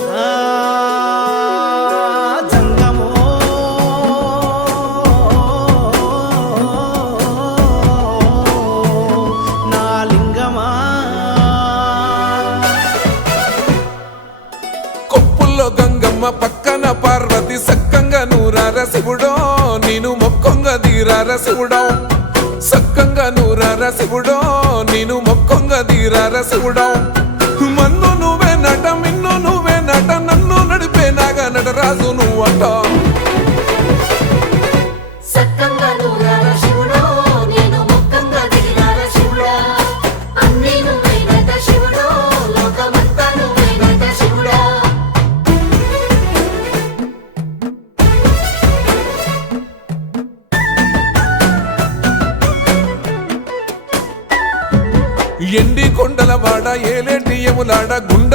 జంగమో నా లింగమా కొప్పుల్లో గంగమ్మ పక్కన పార్వతి సక్కంగా నూరార శివుడో నేను మొక్కంగా తీరార శివుడో సక్కంగా నూరార శివుడో నేను మొక్కంగా తీరార శివుడో మన్ను నువ్వే నట మిన్ను నువ్వే నట నన్ను నడిపే నాగా నటరాజు నువ్వట ఎండి కొండల వాడ ఏలేటి యములాడ గుండె